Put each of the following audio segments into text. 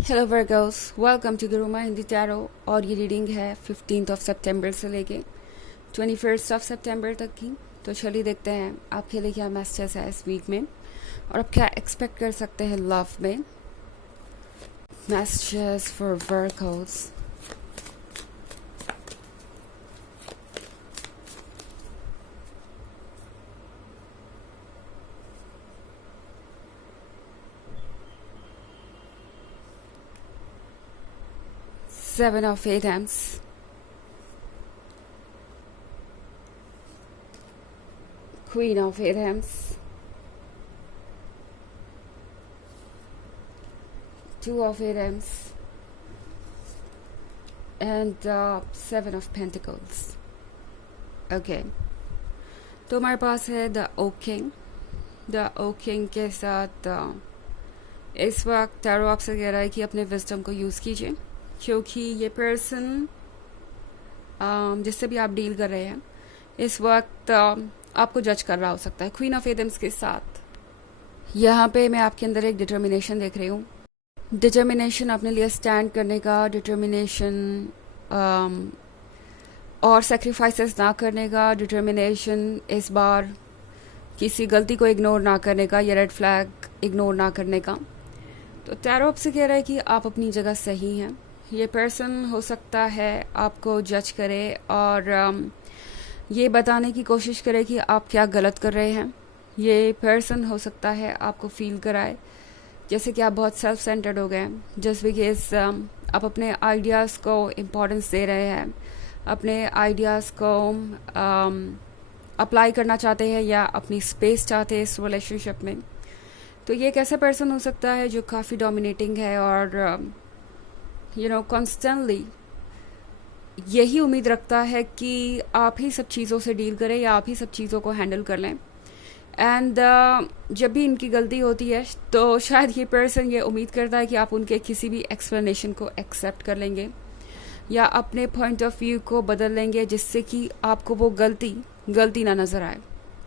Hello Virgos, welcome to Guruma Hindi tarot. और ये reading है 15 सितंबर से लेके 21 सितंबर तक की। तो चलिए देखते हैं आपके लिए क्या मैसेज है इस वीक में और आप क्या एक्सपेक्ट कर सकते हैं लव में। Message for Virgo's. Seven of Wands, Queen of Wands, Two of Wands, and Seven of Pentacles. Okay, तो हमारे पास है द ओकिंग। द ओकिंग के साथ इस वक्त टैरो आपसे कह रहा है कि अपने विजडम को यूज़ कीजिए, क्योंकि ये पर्सन जिससे भी आप डील कर रहे हैं इस वक्त आपको जज कर रहा हो सकता है। क्वीन ऑफ एडम्स के साथ यहाँ पे मैं आपके अंदर एक डिटर्मिनेशन देख रही हूँ। डिटर्मिनेशन अपने लिए स्टैंड करने का, डिटर्मिनेशन और सेक्रीफाइसेस ना करने का, डिटर्मिनेशन इस बार किसी गलती को इग्नोर ना करने का या रेड फ्लैग इग्नोर ना करने का। तो टैरो आपसे कह रहा है कि आप अपनी जगह सही हैं। ये पर्सन हो सकता है आपको जज करे और ये बताने की कोशिश करे कि आप क्या गलत कर रहे हैं। ये पर्सन हो सकता है आपको फील कराए जैसे कि आप बहुत सेल्फ सेंटर्ड हो गए हैं, जस्ट बिकॉज आप अपने आइडियाज़ को इम्पोर्टेंस दे रहे हैं, अपने आइडियाज़ को अप्लाई करना चाहते हैं या अपनी स्पेस चाहते हैं इस रिलेशनशिप में। तो ये एक ऐसा पर्सन हो सकता है जो काफ़ी डोमिनेटिंग है और कॉन्स्टेंटली यही उम्मीद रखता है कि आप ही सब चीज़ों से डील करें या आप ही सब चीज़ों को हैंडल कर लें। एंड जब भी इनकी गलती होती है तो शायद ये पर्सन ये उम्मीद करता है कि आप उनके किसी भी एक्सप्लेनेशन को एक्सेप्ट कर लेंगे या अपने पॉइंट ऑफ व्यू को बदल लेंगे, जिससे कि आपको वो गलती ना नज़र आए।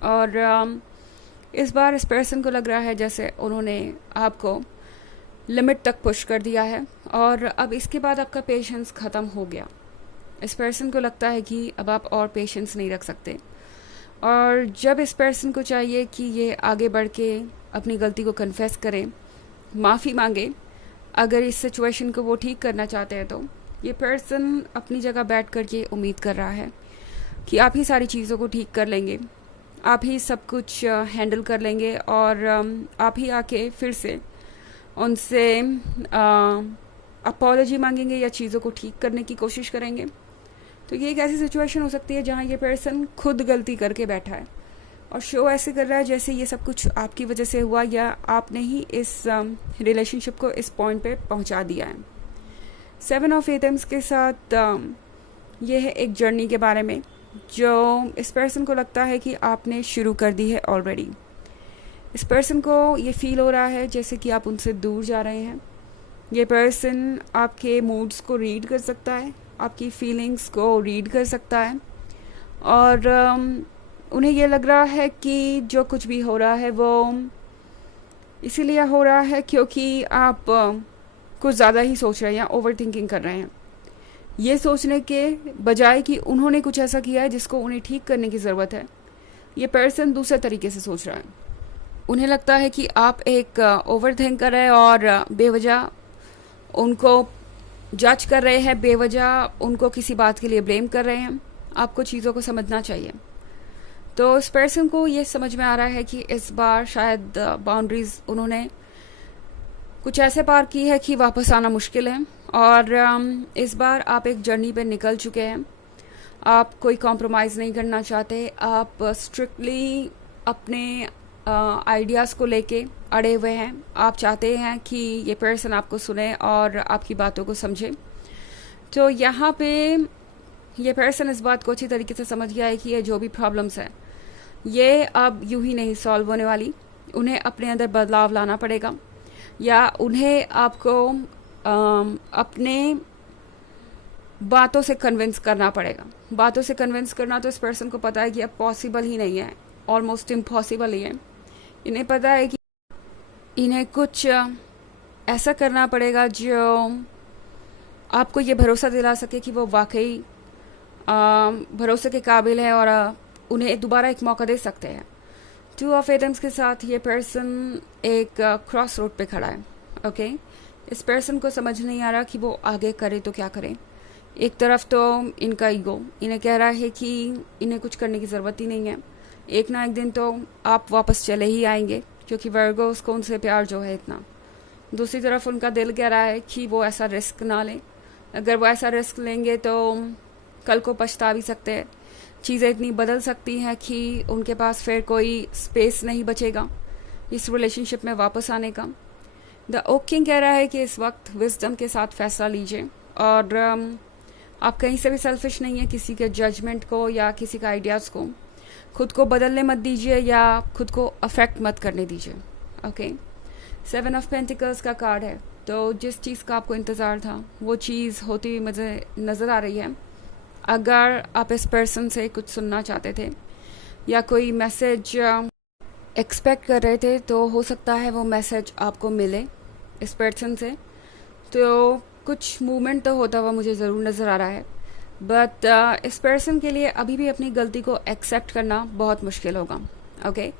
और इस बार इस पर्सन को लग रहा है जैसे उन्होंने आपको लिमिट तक पुश कर दिया है और अब इसके बाद आपका पेशेंस ख़त्म हो गया। इस पर्सन को लगता है कि अब आप और पेशेंस नहीं रख सकते और जब इस पर्सन को चाहिए कि ये आगे बढ़ के अपनी गलती को कन्फेस करें, माफ़ी मांगे, अगर इस सिचुएशन को वो ठीक करना चाहते हैं, तो ये पर्सन अपनी जगह बैठ कर के उम्मीद कर रहा है कि आप ही सारी चीज़ों को ठीक कर लेंगे, आप ही सब कुछ हैंडल कर लेंगे और आप ही आके फिर से उनसे अपॉलॉजी मांगेंगे या चीज़ों को ठीक करने की कोशिश करेंगे। तो ये एक ऐसी सिचुएशन हो सकती है जहाँ ये पर्सन खुद गलती करके बैठा है और शो ऐसे कर रहा है जैसे ये सब कुछ आपकी वजह से हुआ या आपने ही इस रिलेशनशिप को इस पॉइंट पे पहुँचा दिया है। सेवन ऑफ एटम्स के साथ ये है एक जर्नी के बारे में जो इस पर्सन को लगता है कि आपने शुरू कर दी है ऑलरेडी। इस पर्सन को ये फील हो रहा है जैसे कि आप उनसे दूर जा रहे हैं। ये पर्सन आपके मूड्स को रीड कर सकता है, आपकी फीलिंग्स को रीड कर सकता है और उन्हें ये लग रहा है कि जो कुछ भी हो रहा है वो इसीलिए हो रहा है क्योंकि आप कुछ ज़्यादा ही सोच रहे हैं या ओवर थिंकिंग कर रहे हैं, ये सोचने के बजाय कि उन्होंने कुछ ऐसा किया है जिसको उन्हें ठीक करने की ज़रूरत है। ये पर्सन दूसरे तरीके से सोच रहा है। उन्हें लगता है कि आप एक ओवर थिंकर है और बेवजह उनको जज कर रहे हैं, बेवजह उनको किसी बात के लिए ब्लेम कर रहे हैं। आपको चीज़ों को समझना चाहिए। तो इस पर्सन को ये समझ में आ रहा है कि इस बार शायद बाउंड्रीज उन्होंने कुछ ऐसे पार की है कि वापस आना मुश्किल है और इस बार आप एक जर्नी पे निकल चुके हैं। आप कोई कॉम्प्रोमाइज़ नहीं करना चाहते, आप स्ट्रिक्टली अपने आइडियाज़ को लेके अड़े हुए हैं। आप चाहते हैं कि ये पर्सन आपको सुने और आपकी बातों को समझे। तो यहाँ पे ये पर्सन इस बात को अच्छी तरीके से समझ गया है कि ये जो भी प्रॉब्लम्स हैं ये अब यूं ही नहीं सॉल्व होने वाली। उन्हें अपने अंदर बदलाव लाना पड़ेगा या उन्हें आपको अपने बातों से कन्विंस करना पड़ेगा। बातों से कन्विंस करना तो इस पर्सन को पता है कि अब पॉसिबल ही नहीं है, ऑलमोस्ट इम्पॉसिबल ही है। इन्हें पता है कि इन्हें कुछ ऐसा करना पड़ेगा जो आपको ये भरोसा दिला सके कि वो वाकई भरोसे के काबिल है और उन्हें दोबारा एक मौका दे सकते हैं। 2 ऑफ एटम्स के साथ ये पर्सन एक क्रॉस रोड पे खड़ा है। ओके, इस पर्सन को समझ नहीं आ रहा कि वो आगे करे तो क्या करे। एक तरफ तो इनका ईगो इन्हें कह रहा है कि इन्हें कुछ करने की ज़रूरत ही नहीं है, एक ना एक दिन तो आप वापस चले ही आएंगे, क्योंकि वर्गोस को उनसे प्यार जो है इतना। दूसरी तरफ उनका दिल कह रहा है कि वो ऐसा रिस्क ना लें, अगर वो ऐसा रिस्क लेंगे तो कल को पछता भी सकते हैं। चीज़ें इतनी बदल सकती हैं कि उनके पास फिर कोई स्पेस नहीं बचेगा इस रिलेशनशिप में वापस आने का। द ओक किंग कह रहा है कि इस वक्त विजडम के साथ फैसला लीजिए और आप कहीं से भी सेल्फिश नहीं है, किसी के जजमेंट को या किसी का आइडियाज़ को खुद को बदलने मत दीजिए या खुद को अफेक्ट मत करने दीजिए। ओके, 7 ऑफ पेंटिकल्स का कार्ड है, तो जिस चीज़ का आपको इंतज़ार था वो चीज़ होती हुई मुझे नज़र आ रही है। अगर आप इस पर्सन से कुछ सुनना चाहते थे या कोई मैसेज एक्सपेक्ट कर रहे थे, तो हो सकता है वो मैसेज आपको मिले इस पर्सन से। तो कुछ मूवमेंट तो होता हुआ मुझे ज़रूर नज़र आ रहा है, बट इस पर्सन के लिए अभी भी अपनी गलती को एक्सेप्ट करना बहुत मुश्किल होगा। ओके,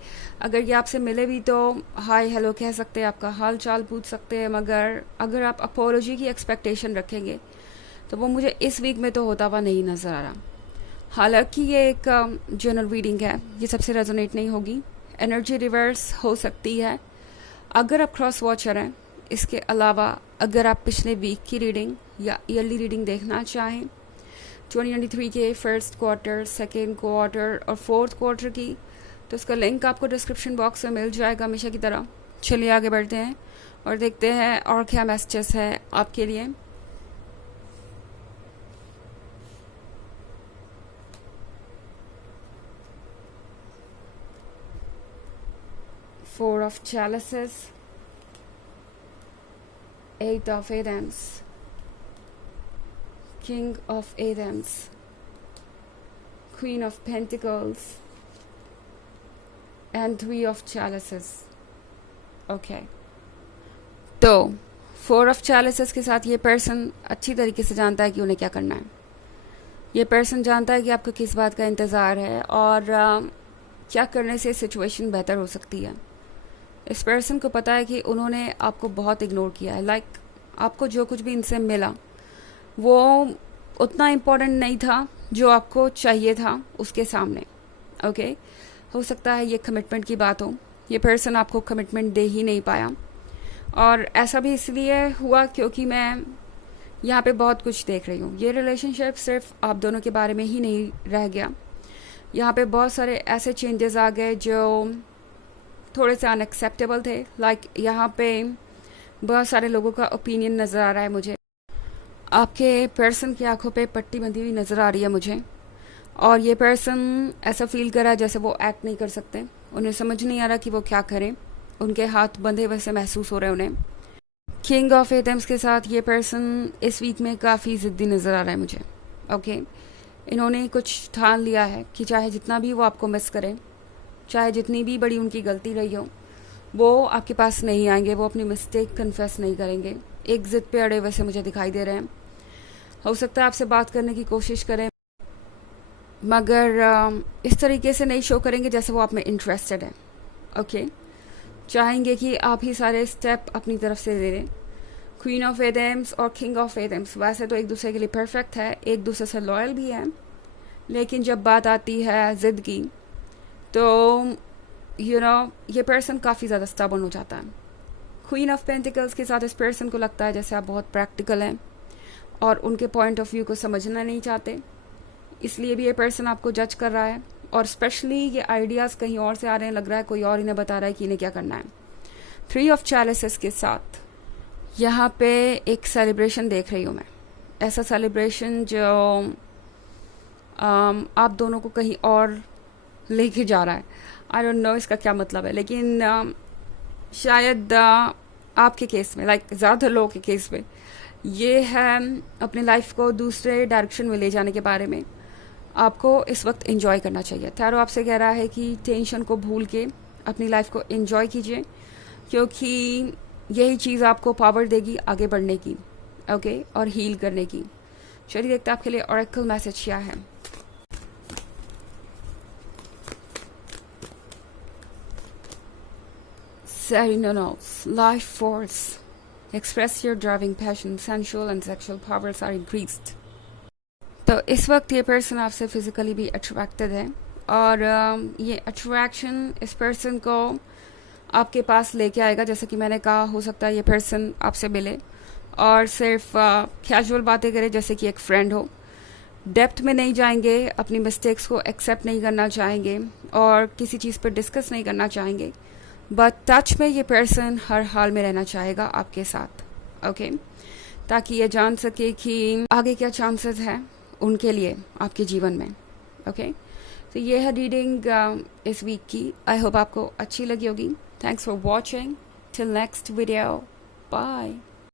अगर ये आपसे मिले भी तो हाय हेलो कह सकते हैं, आपका हाल चाल पूछ सकते हैं, मगर अगर आप अपोलॉजी की एक्सपेक्टेशन रखेंगे तो वो मुझे इस वीक में तो होता हुआ नहीं नज़र आ रहा। हालांकि ये एक जनरल रीडिंग है, ये सबसे रेजोनेट नहीं होगी, एनर्जी रिवर्स हो सकती है अगर आप क्रॉस वॉचर हैं। इसके अलावा अगर आप पिछले वीक की रीडिंग या ईयरली रीडिंग देखना चाहें 2023 के फर्स्ट क्वार्टर, सेकेंड क्वार्टर और फोर्थ क्वार्टर की, तो इसका लिंक आपको डिस्क्रिप्शन बॉक्स में मिल जाएगा हमेशा की तरह। चलिए आगे बढ़ते हैं और देखते हैं और क्या मैसेजेस है आपके लिए। Four of Chalices, 8 of Adams, King of Adams, Queen of Pentacles and 3 of Chalices. Okay. तो 4 of Chalices के साथ ये पर्सन अच्छी तरीके से जानता है कि उन्हें क्या करना है। ये पर्सन जानता है कि आपको किस बात का इंतज़ार है और क्या करने से सिचुएशन बेहतर हो सकती है। इस पर्सन को पता है कि उन्होंने आपको बहुत इग्नोर किया है। लाइक आपको जो कुछ भी इनसे मिला वो उतना इम्पोर्टेंट नहीं था जो आपको चाहिए था उसके सामने। ओके, हो सकता है ये कमिटमेंट की बात हो, ये पर्सन आपको कमिटमेंट दे ही नहीं पाया, और ऐसा भी इसलिए हुआ क्योंकि मैं यहाँ पे बहुत कुछ देख रही हूँ। ये रिलेशनशिप सिर्फ आप दोनों के बारे में ही नहीं रह गया, यहाँ पे बहुत सारे ऐसे चेंजेस आ गए जो थोड़े से अनएक्सेप्टेबल थे। लाइक यहाँ पे बहुत सारे लोगों का ओपिनियन नज़र आ रहा है मुझे, आपके पर्सन की आंखों पे पट्टी बंधी हुई नज़र आ रही है मुझे, और ये पर्सन ऐसा फील कर रहा है जैसे वो एक्ट नहीं कर सकते, उन्हें समझ नहीं आ रहा कि वो क्या करें, उनके हाथ बंधे वैसे महसूस हो रहे हैं उन्हें। किंग ऑफ एटम्स के साथ ये पर्सन इस वीक में काफ़ी ज़िद्दी नज़र आ रहा है मुझे। ओके, इन्होंने कुछ ठान लिया है कि चाहे जितना भी वो आपको मिस करें, चाहे जितनी भी बड़ी उनकी गलती रही हो, वो आपके पास नहीं आएंगे, वो अपनी मिस्टेक कन्फेस नहीं करेंगे। एक ज़िद पे अड़े वैसे मुझे दिखाई दे रहे हैं। हो सकता है आपसे बात करने की कोशिश करें, मगर इस तरीके से नहीं शो करेंगे जैसे वो आप में इंटरेस्टेड है। ओके, चाहेंगे कि आप ही सारे स्टेप अपनी तरफ से ले लें। क्वीन ऑफ एडम्स और किंग ऑफ एडम्स वैसे तो एक दूसरे के लिए परफेक्ट है, एक दूसरे से लॉयल भी है, लेकिन जब बात आती है ज़िद की तो ये पर्सन काफ़ी ज़्यादा स्टबर्न हो जाता है। क्वीन ऑफ पेंटिकल्स के साथ इस पर्सन को लगता है जैसे आप बहुत प्रैक्टिकल हैं और उनके पॉइंट ऑफ व्यू को समझना नहीं चाहते, इसलिए भी ये पर्सन आपको जज कर रहा है, और स्पेशली ये आइडियाज़ कहीं और से आ रहे हैं, लग रहा है कोई और इन्हें बता रहा है कि इन्हें क्या करना है। 3 ऑफ चैलिसेस के साथ यहाँ पे एक सेलिब्रेशन देख रही हूँ मैं, ऐसा सेलिब्रेशन जो आप दोनों को कहीं और लेके जा रहा है। आई डोंट नो इसका क्या मतलब है, लेकिन शायद आपके केस में, लाइक ज़्यादा लोगों के केस में, ये है अपने लाइफ को दूसरे डायरेक्शन में ले जाने के बारे में आपको इस वक्त एंजॉय करना चाहिए। टैरो आपसे कह रहा है कि टेंशन को भूल के अपनी लाइफ को एंजॉय कीजिए, क्योंकि यही चीज़ आपको पावर देगी आगे बढ़ने की, ओके, और हील करने की। चलिए देखते हैं आपके लिए ऑरेकल मैसेज क्या है। Serenos, life force. Express your driving passion, sensual and sexual powers are increased. तो इस वक्त ये पर्सन आपसे फिजिकली भी अट्रैक्टेड है और ये अट्रैक्शन इस पर्सन को आपके पास लेके आएगा। जैसे कि मैंने कहा, हो सकता है ये पर्सन आपसे मिले और सिर्फ कैजुअल बातें करे, जैसे कि एक फ्रेंड हो। डेप्थ में नहीं जाएंगे, अपनी मिस्टेक्स को एक्सेप्ट नहीं करना चाहेंगे और किसी चीज़ पर डिस्कस नहीं करना चाहेंगे, बट टच में ये पर्सन हर हाल में रहना चाहेगा आपके साथ, ओके, ताकि ये जान सके कि आगे क्या चांसेस हैं उनके लिए आपके जीवन में, ओके। तो ये है रीडिंग इस वीक की। आई होप आपको अच्छी लगी होगी। Thanks for watching. Till next video, bye.